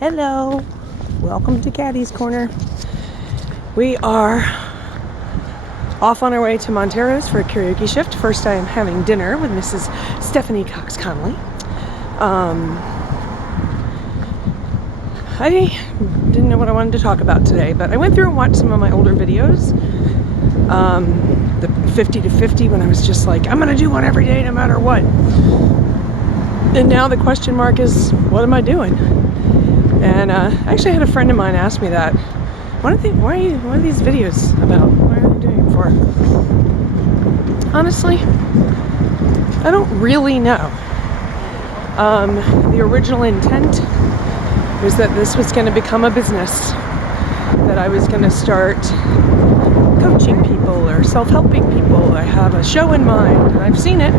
Hello, welcome to Caddy's Corner. We are off on our way to Montero's for a karaoke shift. First, I am having dinner with Mrs. Stephanie Cox Connolly. I didn't know what I wanted to talk about today, but I went through and watched some of my older videos. The 50 to 50, when I was just like, I'm gonna do one every day no matter what. And now the question mark is, what am I doing? And I actually had a friend of mine ask me that. What are these videos about? What are they doing it for? Honestly, I don't really know. The original intent was that this was going to become a business, that I was going to start coaching people or self-helping people. I have a show in mind, and I've seen it.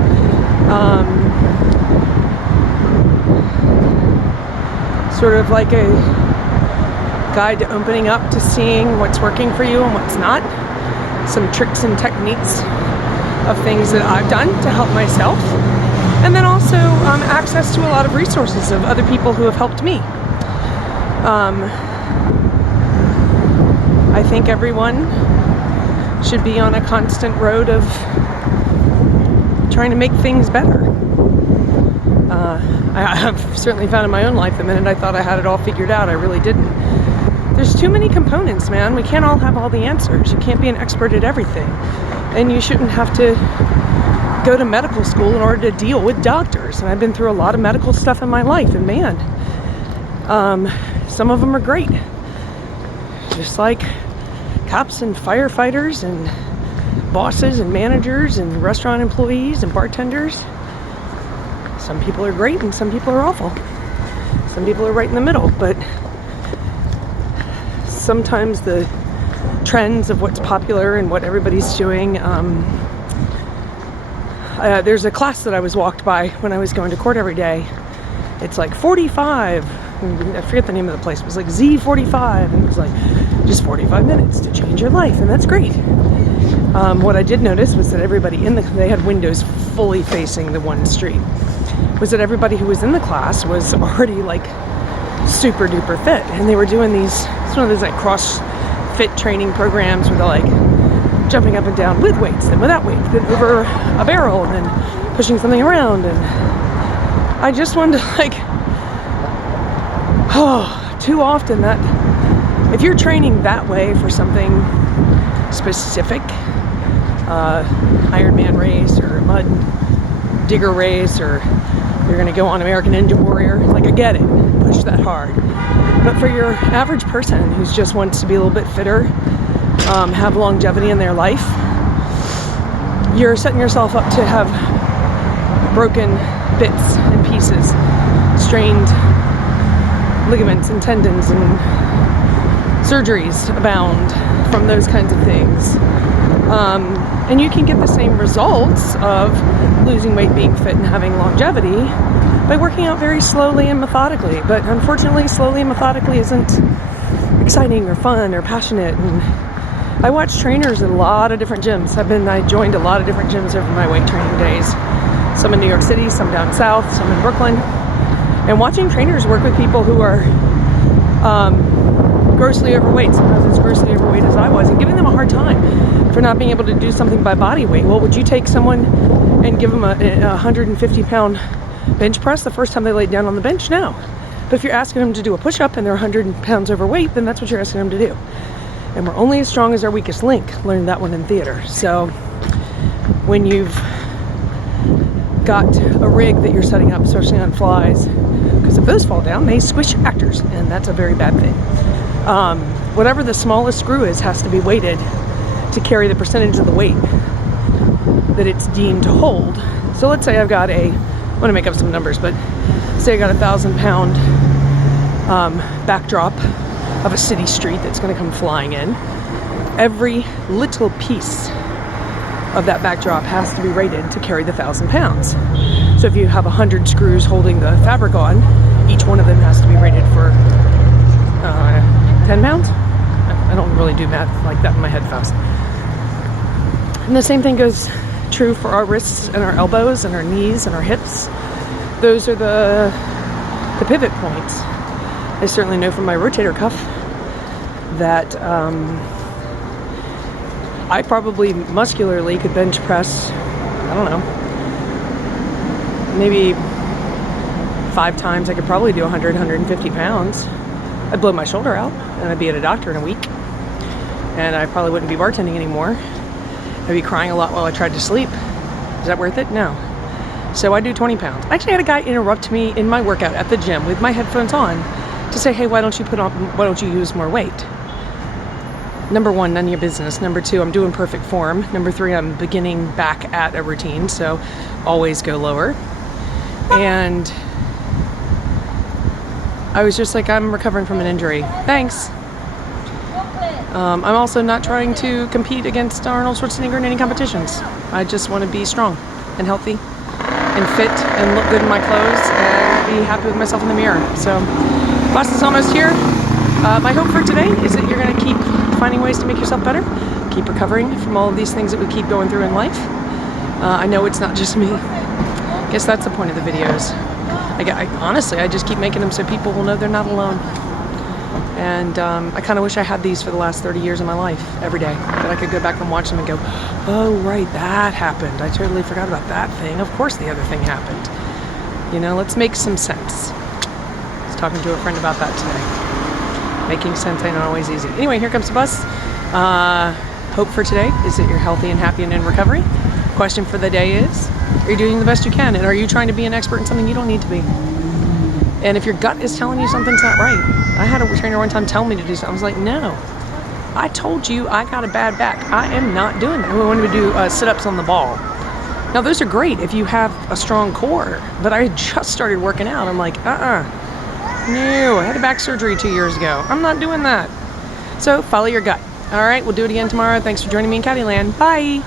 Sort of like a guide to opening up to seeing what's working for you and what's not. Some tricks and techniques of things that I've done to help myself. And then also access to a lot of resources of other people who have helped me. I think everyone should be on a constant road of trying to make things better. I have certainly found in my own life, the minute I thought I had it all figured out, I really didn't. There's too many components, man. We can't all have all the answers. You can't be an expert at everything. And you shouldn't have to go to medical school in order to deal with doctors. And I've been through a lot of medical stuff in my life, and man, some of them are great. Just like cops and firefighters and bosses and managers and restaurant employees and bartenders. Some people are great and some people are awful. Some people are right in the middle, but sometimes the trends of what's popular and what everybody's doing. There's a class that I was walked by when I was going to court every day. It's like 45. I forget the name of the place. It was like Z45, and it was like just 45 minutes to change your life, and that's great. What I did notice was that everybody they had windows fully facing the one street. Was that everybody who was in the class was already like super duper fit, and they were doing it's one of those like cross fit training programs where they're like jumping up and down with weights, then without weights, then over a barrel, and then pushing something around. And I just wanted to too often that if you're training that way for something specific, Ironman race or mud digger race, or you're going to go on American Ninja Warrior, like, I get it, push that hard. But for your average person who just wants to be a little bit fitter, have longevity in their life, you're setting yourself up to have broken bits and pieces, strained ligaments and tendons, and surgeries abound from those kinds of things. And you can get the same results of losing weight, being fit, and having longevity by working out very slowly and methodically. But unfortunately, slowly and methodically isn't exciting or fun or passionate. And I watch trainers at a lot of different gyms. I joined a lot of different gyms over my weight training days. Some in New York City, some down south, some in Brooklyn. And watching trainers work with people who are grossly overweight, sometimes as grossly overweight as I was, and giving them a hard time for not being able to do something by body weight. Well, would you take someone and give them a 150-pound bench press the first time they laid down on the bench? No. But if you're asking them to do a push-up and they're 100 pounds overweight, then that's what you're asking them to do. And we're only as strong as our weakest link. Learned that one in theater. So when you've got a rig that you're setting up, especially on flies, because if those fall down, they squish actors, and that's a very bad thing. Whatever the smallest screw is has to be weighted to carry the percentage of the weight that it's deemed to hold. So let's say I've got I want to make up some numbers, but say I got 1,000-pound backdrop of a city street that's going to come flying in. Every little piece of that backdrop has to be rated to carry the 1,000 pounds. So if you have 100 screws holding the fabric on, each one of them has to be rated for 10 pounds? I don't really do math like that in my head fast. And the same thing goes true for our wrists and our elbows and our knees and our hips. Those are the pivot points. I certainly know from my rotator cuff that I probably muscularly could bench press, I don't know, maybe 5 times. I could probably do 100, 150 pounds. I'd blow my shoulder out and I'd be at a doctor in a week. And I probably wouldn't be bartending anymore. I'd be crying a lot while I tried to sleep. Is that worth it? No. So I do 20 pounds. I actually had a guy interrupt me in my workout at the gym with my headphones on to say, hey, why don't you use more weight? Number 1, none of your business. Number 2, I'm doing perfect form. Number 3, I'm beginning back at a routine, so always go lower. And I was just like, I'm recovering from an injury. Thanks. I'm also not trying to compete against Arnold Schwarzenegger in any competitions. I just want to be strong and healthy and fit and look good in my clothes and be happy with myself in the mirror. So, class is almost here. My hope for today is that you're going to keep finding ways to make yourself better, keep recovering from all of these things that we keep going through in life. I know it's not just me. I guess that's the point of the videos. Honestly, I just keep making them so people will know they're not alone. And I kind of wish I had these for the last 30 years of my life, every day, that I could go back and watch them and go, oh, right, that happened. I totally forgot about that thing. Of course the other thing happened. You know, let's make some sense. I was talking to a friend about that today. Making sense ain't always easy. Anyway, here comes the bus. Hope for today is that you're healthy and happy and in recovery. Question for the day is, are you doing the best you can? And are you trying to be an expert in something you don't need to be? And if your gut is telling you something's not right, I had a trainer one time tell me to do something. I was like, no, I told you I got a bad back. I am not doing that. We wanted to do sit-ups on the ball. Now, those are great if you have a strong core, but I had just started working out. I'm like, no, I had a back surgery 2 years ago. I'm not doing that. So follow your gut. All right, we'll do it again tomorrow. Thanks for joining me in Caddyland. Bye.